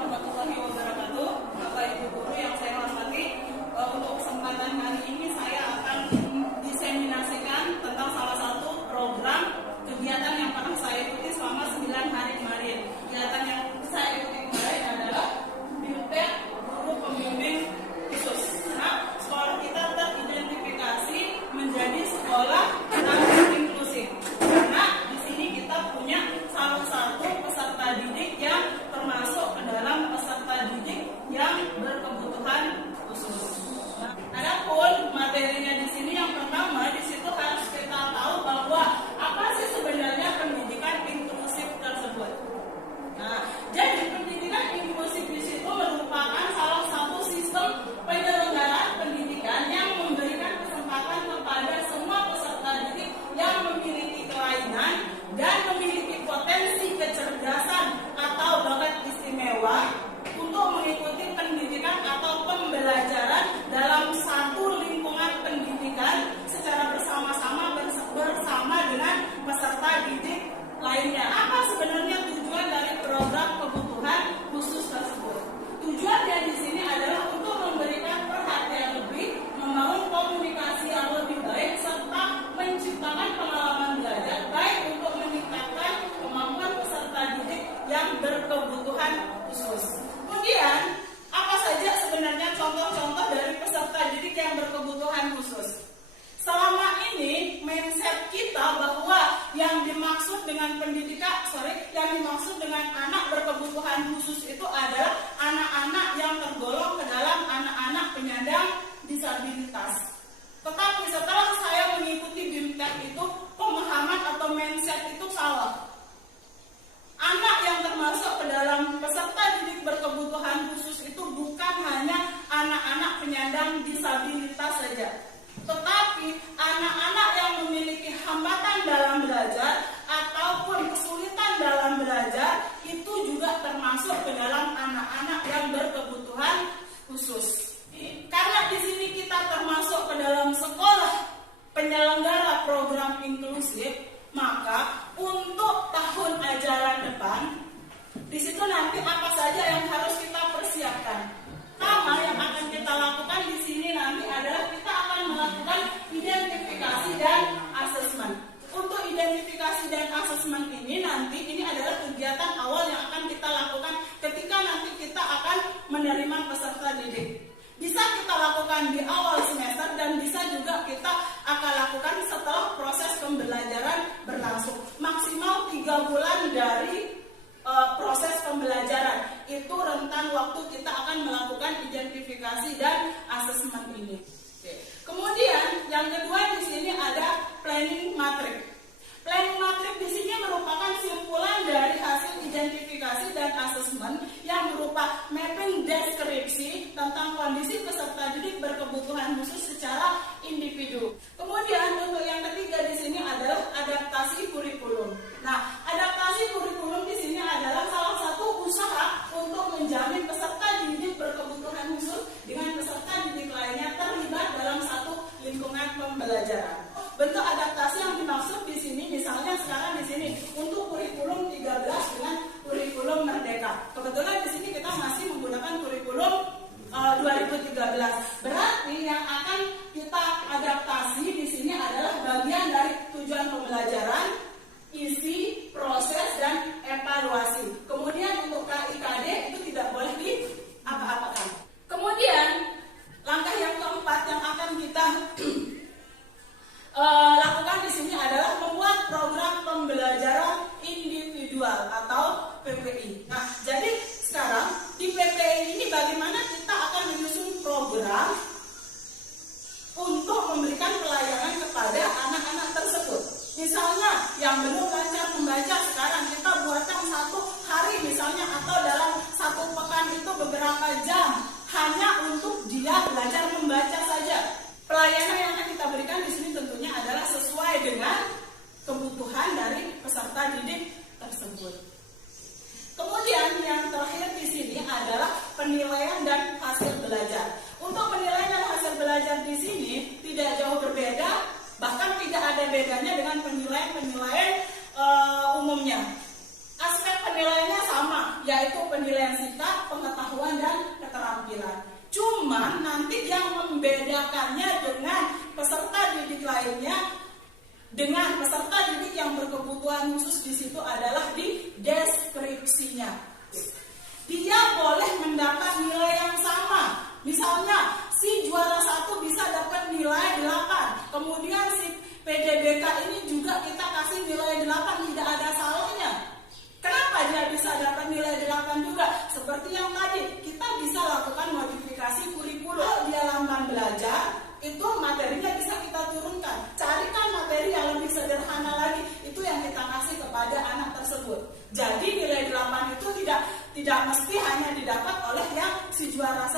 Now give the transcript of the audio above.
warahmatullahi wabarakatuh. Bapak Ibu guru yang saya hormati, untuk kesempatan hari ini saya akan diseminasikan tentang salah satu program kegiatan yang pernah saya ikuti selama 9 hari kemarin. Kegiatan yang saya ikuti kemarin adalah BIMTEK Guru Pembimbing Khusus. Nah, sekolah kita teridentifikasi menjadi sekolah ramah inklusif. Karena di sini kita punya salah satu peserta didik yang termasuk ke dalam peserta didik yang berkebutuhan khusus. Nah, adapun materinya di sini yang pertama, di situ harus kita tahu bahwa apa sih sebenarnya pendidikan inklusif tersebut. Nah, jadi pendidikan inklusif di situ merupakan salah satu sistem penyelenggaraan pendidikan yang memberikan kesempatan kepada semua peserta didik yang memiliki kelainan dan memiliki potensi kecerdasan atau bakat istimewa untuk mengikuti pendidikan atau pembelajaran dalam satu lingkungan pendidikan secara bersama-sama bersama dengan peserta didik lainnya. Apa sebenarnya tujuan dari program kebutuhan khusus tersebut? Tujuannya di sini adalah untuk memberikan perhatian lebih, membangun komunikasi yang lebih baik, serta menciptakan pengalaman belajar baik untuk meningkatkan kemampuan peserta didik yang berkebutuhan khusus. Kemudian, apa saja sebenarnya contoh-contoh dari peserta didik yang berkebutuhan khusus? Selama ini mindset kita bahwa yang dimaksud dengan yang dimaksud dengan anak berkebutuhan khusus itu adalah anak-anak yang tergolong ke dalam anak-anak penyandang disabilitas. Tetapi setelah saya mengikuti BIMTEK itu, pemahaman atau mindset itu salah. Anak yang termasuk ke dalam peserta didik berkebutuhan khusus itu bukan hanya anak-anak penyandang disabilitas saja, tetapi anak-anak yang memiliki hambatan dalam belajar ataupun kesulitan dalam belajar itu juga termasuk ke dalam anak-anak yang berkebutuhan khusus. Karena di sini kita termasuk ke dalam sekolah penyelenggara program inklusif, maka untuk tahun ajaran depan di situ nanti apa saja yang harus kita persiapkan. Pertama yang akan kita lakukan di sini nanti adalah kita akan melakukan identifikasi dan asesmen. Untuk identifikasi dan asesmen ini adalah kegiatan awal yang akan kita lakukan ketika nanti kita akan menerima peserta didik. Bisa kita lakukan di awal semester dan bisa juga kita akan lakukan setelah proses pembelajaran berlangsung. Maksimal 3 bulan dari proses pembelajaran. Itu rentan waktu kita akan melakukan identifikasi dan asesmen ini. Oke. Kemudian yang kedua di sini ada planning matrix. Planning matrix di sini merupakan simpulan dari hasil identifikasi dan asesmen yang berupa mapping deskripsi tentang kondisi peserta didik berkebutuhan khusus secara individu. Kemudian untuk yang ketiga di sini adalah adaptasi kurikulum. Nah, adaptasi kurikulum di sini adalah salah satu usaha untuk menjamin peserta didik berkebutuhan khusus dengan peserta didik lainnya terlibat dalam satu lingkungan pembelajaran. Bentuk adaptasi yang dimaksud di sini, misalnya sekarang di sini untuk kurikulum 13 dengan kurikulum Merdeka. Kebetulan di sini kita masih menggunakan kurikulum 2013. Berarti yang akan kita adaptasi di sini adalah bagian dari tujuan pembelajaran, isi, proses, dan evaluasi. Kemudian untuk KIKD itu tidak boleh diapa-apakan. Kemudian langkah yang keempat yang akan kita lakukan di sini adalah membuat program pembelajaran individual atau PPI. Nah, jadi sekarang di PPI ini bagaimana kita akan menyusun program untuk memberikan pelayanan kepada anak-anak tersebut. Misalnya yang belum lancar membaca, sekarang kita buatkan 1 hari misalnya atau dalam 1 pekan itu beberapa jam hanya untuk dia belajar membaca saja. Pelayanan yang akan kita berikan di sini tentunya adalah sesuai dengan kebutuhan dari peserta didik tersebut. penilaian sikap, pengetahuan, dan keterampilan. Cuman nanti yang membedakannya dengan peserta didik lainnya, dengan peserta didik yang berkebutuhan khusus di situ adalah di deskripsinya. Dia boleh mendapat nilai yang sama. Misalnya si juara 1 bisa dapat nilai 8. Kemudian si PDBK ini juga kita kasih nilai 8, tidak ada salahnya. Kenapa dia bisa dapat nilai 8 juga? Seperti yang tadi, kita bisa lakukan modifikasi kurikulum. Kalau dia lamban belajar, itu materinya bisa kita turunkan. Carikan materi yang lebih sederhana lagi, itu yang kita kasih kepada anak tersebut. Jadi nilai 8 itu tidak mesti hanya didapat oleh yang si juara